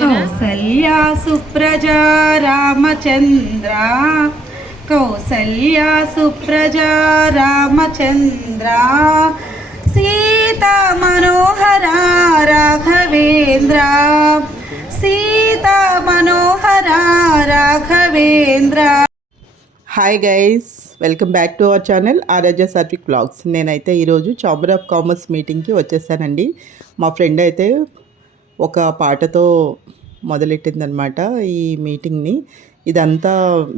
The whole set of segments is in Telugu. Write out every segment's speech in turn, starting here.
కౌసల్యా సుప్రజా రామచంద్ర కౌసల్యా సుప్రజా రామచంద్ర సీతా మనోహర రాఘవేంద్ర సీతా మనోహర Raghavendra. Hi guys, welcome back to our channel Aaradhya Satvik vlogs. నేనైతే ఈరోజు ఛాంబర్ ఆఫ్ కామర్స్ మీటింగ్కి వచ్చేసానండి. మా ఫ్రెండ్ అయితే ఒక పాటతో మొదలెట్టిందనమాట ఈ మీటింగ్ని. ఇదంతా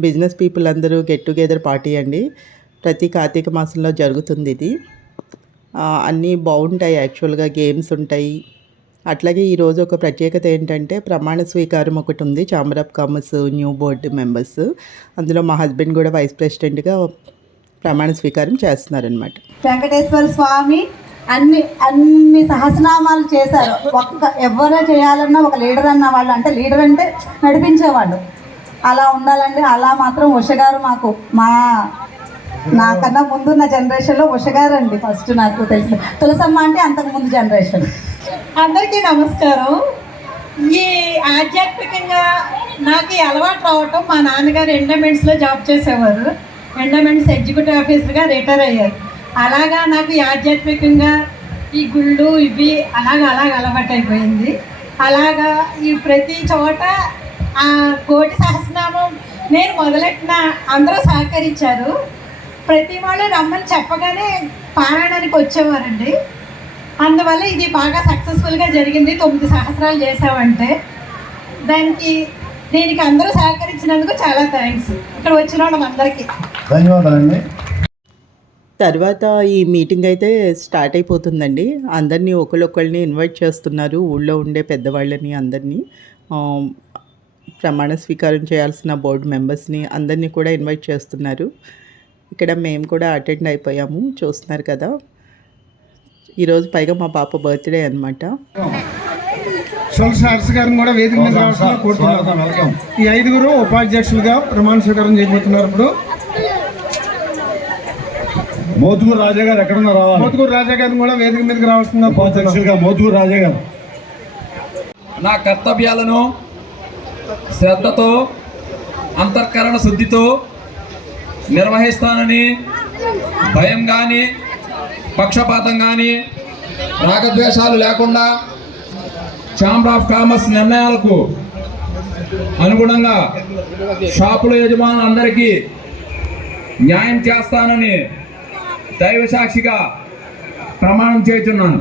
బిజినెస్ పీపుల్ అందరూ గెట్ టుగెదర్ పార్టీ అండి. ప్రతి కార్తీక మాసంలో జరుగుతుంది ఇది. అన్నీ బాగుంటాయి, యాక్చువల్గా గేమ్స్ ఉంటాయి. అట్లాగే ఈరోజు ఒక ప్రత్యేకత ఏంటంటే ప్రమాణ స్వీకారం ఒకటి ఉంది chamber of commerce new board members. అందులో మా హస్బెండ్ కూడా వైస్ ప్రెసిడెంట్గా ప్రమాణ స్వీకారం చేస్తున్నారనమాట. వెంకటేశ్వర స్వామి అన్ని సహస్రనామాలు చేశారు. ఎవరైనా చేయాలన్నా ఒక లీడర్ అన్న వాళ్ళు, అంటే లీడర్ అంటే నడిపించేవాళ్ళు, అలా ఉండాలండి. అలా మాత్రం ఉషగారు మాకు నాకన్నా ముందున్న జనరేషన్లో ఉషగారు అండి ఫస్ట్ నాకు తెలిసిన. తులసమ్మ అంటే అంతకుముందు జనరేషన్. అందరికీ నమస్కారం. ఈ ఆధ్యాత్మికంగా నాకు ఈ అలవాటు రావటం, మా నాన్నగారు ఎండోమెంట్స్లో జాబ్ చేసేవారు. ఎండోమెంట్స్ ఎగ్జిక్యూటివ్ ఆఫీసర్గా రిటైర్ అయ్యారు. అలాగా నాకు ఈ ఆధ్యాత్మికంగా ఈ గుళ్ళు ఇవి అలాగ అలవాటు అయిపోయింది. అలాగా ఈ ప్రతి చోట ఆ కోటి సహస్రనామం నేను మొదలెట్టిన అందరూ సహకరించారు. ప్రతి వాళ్ళు రమ్మని చెప్పగానే పారాయణానికి వచ్చేవారండి. అందువల్ల ఇది బాగా సక్సెస్ఫుల్గా జరిగింది. 9 సహస్రాలు చేసామంటే దీనికి అందరూ సహకరించినందుకు చాలా థ్యాంక్స్. ఇక్కడ వచ్చిన వాళ్ళందరికీ ధన్యవాదాలండి. తర్వాత ఈ మీటింగ్ అయితే స్టార్ట్ అయిపోతుందండి. అందరినీ ఒకళ్ళొకళ్ళని ఇన్వైట్ చేస్తున్నారు, ఊళ్ళో ఉండే పెద్దవాళ్ళని అందరినీ. ప్రమాణ స్వీకారం చేయాల్సిన బోర్డు మెంబర్స్ని అందరినీ కూడా ఇన్వైట్ చేస్తున్నారు. ఇక్కడ మేము కూడా అటెండ్ అయిపోయాము, చూస్తున్నారు కదా. ఈరోజు పైగా మా పాప బర్త్డే అనమాట. గారిని కూడా వేదిక మీద రావాల్సిన కోరుతున్నాం. ఈ 5గురు ఉపాధ్యక్షులుగా ప్రమాణ స్వీకారం చేయబోతున్నారు. ఇప్పుడు మోతుగూరు రాజా గారు ఎక్కడున్నా రావాలి. మోతుగూరు రాజా గారిని కూడా వేదిక మీదకి రావాల్సిన ఉపాధ్యక్షులుగా మోతుగూరు రాజా గారు. నా కర్తవ్యాలను శ్రద్ధతో అంతఃకరణ శుద్ధితో నిర్వహిస్తానని భయం కానీ పక్షపాతం కానీ రాగద్వేషాలు లేకుండా ఛాంబర్ ఆఫ్ కామర్స్ నిర్ణయాలకు అనుగుణంగా షాపుల యజమానులందరికీ న్యాయం చేస్తానని దైవ సాక్షిగా ప్రమాణం చేస్తున్నాను.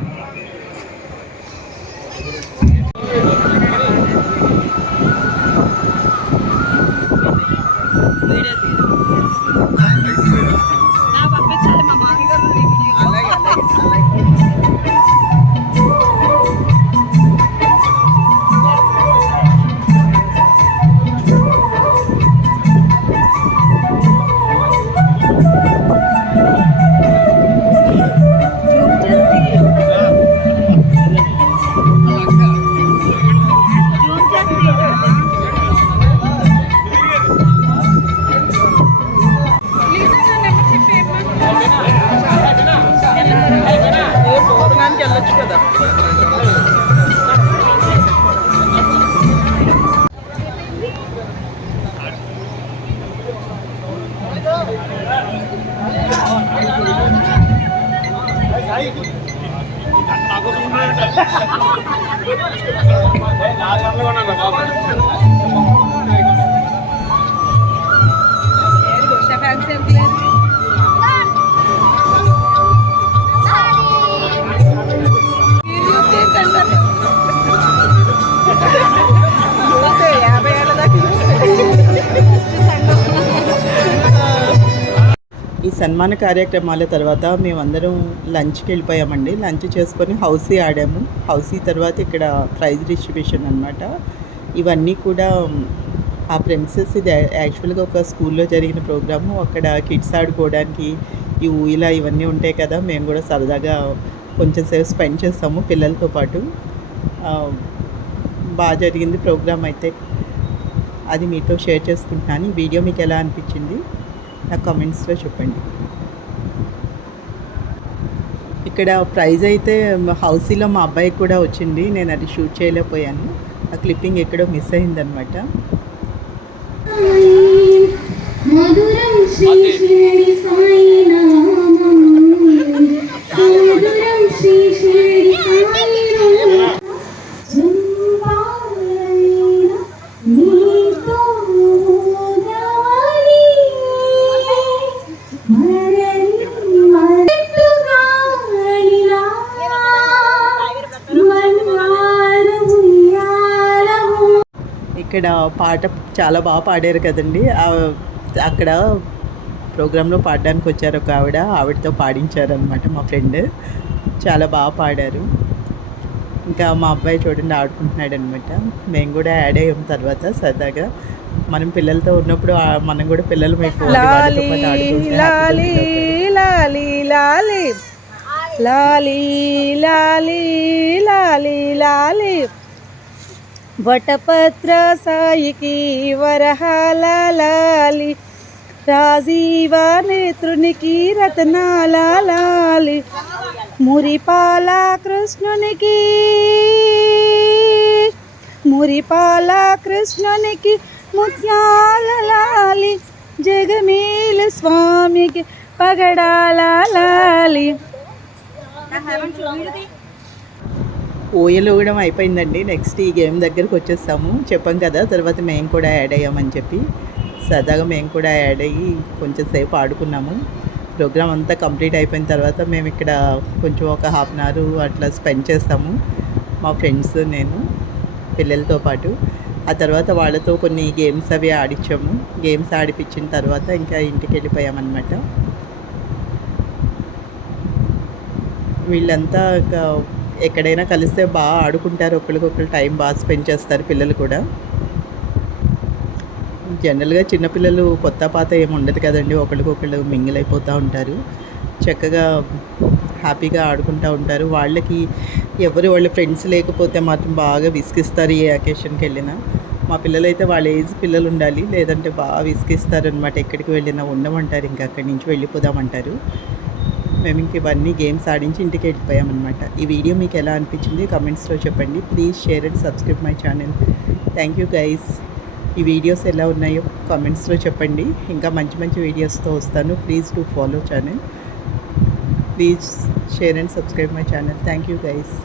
ఈ సన్మాన కార్యక్రమాల తర్వాత మేమందరం లంచ్కి వెళ్ళిపోయామండి. లంచ్ చేసుకొని హౌసీ ఆడాము. హౌసీ తర్వాత ఇక్కడ ప్రైజ్ డిస్ట్రిబ్యూషన్ అనమాట. ఇవన్నీ కూడా ఆ ప్రెమిసెస్, ఇది యాక్చువల్గా ఒక స్కూల్లో జరిగిన ప్రోగ్రాము. అక్కడ కిడ్స్ ఆడుకోవడానికి ఈ ఊయిలా ఇవన్నీ ఉంటాయి కదా. మేము కూడా సరదాగా కొంచెం సేపు స్పెండ్ చేస్తాము పిల్లలతో పాటు. బాగా జరిగింది ప్రోగ్రామ్ అయితే. అది మీతో షేర్ చేసుకుంటున్నాను. ఈ వీడియో మీకు ఎలా అనిపించింది నాకు కామెంట్స్లో చెప్పండి. ఇక్కడ ప్రైజ్ అయితే హౌసీలో మా అబ్బాయికి కూడా వచ్చింది. నేను అది షూట్ చేయలేకపోయాను. ఆ క్లిప్పింగ్ ఎక్కడో మిస్ అయిందనమాట. మధురం శ్రీ షిరిడి సాయి నామం, మధురం శ్రీ షిరిడి సాయి నామం, జంపాలైన నీతో నవని మరలి మరట్టుగా అడిలా మన్నార ఉయ్యాలము. ఇక్కడ పాట చాలా బాగా పాడారు కదండి. అక్కడ ప్రోగ్రాంలో పాడడానికి వచ్చారు ఒక ఆవిడతో పాడించారనమాట మా ఫ్రెండ్. చాలా బాగా పాడారు. ఇంకా మా అబ్బాయి చూడండి ఆడుకుంటున్నాడు అనమాట. మేము కూడా యాడ్ అయ్యాం తర్వాత సరదాగా. మనం పిల్లలతో ఉన్నప్పుడు మనం కూడా పిల్లలు లాలి లాలి లాలి లాలి లాలి లాలి లాలి లాలి వటపత్ర సాయికి వరహాల లాలి, రాజీవ నేత్రునికి రత్నాల లాలి, మురిపాల కృష్ణునికి ముత్యాల లాలి, జగమేల స్వామికి పగడాల లాలి. ఊయలు ఊగడం అయిపోయిందండి. నెక్స్ట్ ఈ గేమ్ దగ్గరకు వచ్చేస్తాము. చెప్పాం కదా తర్వాత మేము కూడా యాడ్ అయ్యామని చెప్పి. సరదాగా మేము కూడా యాడ్ అయ్యి కొంచెం సేపు ఆడుకున్నాము. ప్రోగ్రామ్ అంతా కంప్లీట్ అయిపోయిన తర్వాత మేము ఇక్కడ కొంచెం ఒక హాఫ్ అన్ అవర్ అట్లా స్పెండ్ చేస్తాము, మా ఫ్రెండ్స్ నేను పిల్లలతో పాటు. ఆ తర్వాత వాళ్ళతో కొన్ని గేమ్స్ అవి ఆడించాము. గేమ్స్ ఆడిపించిన తర్వాత ఇంకా ఇంటికి వెళ్ళిపోయామన్నమాట. వీళ్ళంతా ఎక్కడైనా కలిస్తే బాగా ఆడుకుంటారు, ఒకరికొకరు టైం బాగా స్పెండ్ చేస్తారు పిల్లలు కూడా. జనరల్గా చిన్నపిల్లలు కొత్త పాత ఏమి ఉండదు కదండి, ఒకరికొకరు మింగిల్ అయిపోతూ ఉంటారు. చక్కగా హ్యాపీగా ఆడుకుంటూ ఉంటారు. వాళ్ళకి వాళ్ళ ఫ్రెండ్స్ లేకపోతే మాత్రం బాగా విసిగిస్తారు ఏ అకేషన్కి వెళ్ళినా. మా పిల్లలైతే వాళ్ళ ఏజ్ పిల్లలు ఉండాలి, లేదంటే బాగా విసిగిస్తారనమాట. ఎక్కడికి వెళ్ళినా ఉండమంటారు, ఇంకా అక్కడి నుంచి వెళ్ళిపోదామంటారు. మేము ఇంక ఇవన్నీ గేమ్స్ ఆడించి ఇంటికి వెళ్ళిపోయామన్నమాట. ఈ వీడియో మీకు ఎలా అనిపించింది కమెంట్స్లో చెప్పండి. Please share and subscribe my channel. Thank you guys. ఈ వీడియోస్ ఎలా ఉన్నాయో కామెంట్స్లో చెప్పండి. ఇంకా మంచి మంచి వీడియోస్తో వస్తాను. Please to follow channel. Please share and subscribe my channel. Thank you guys.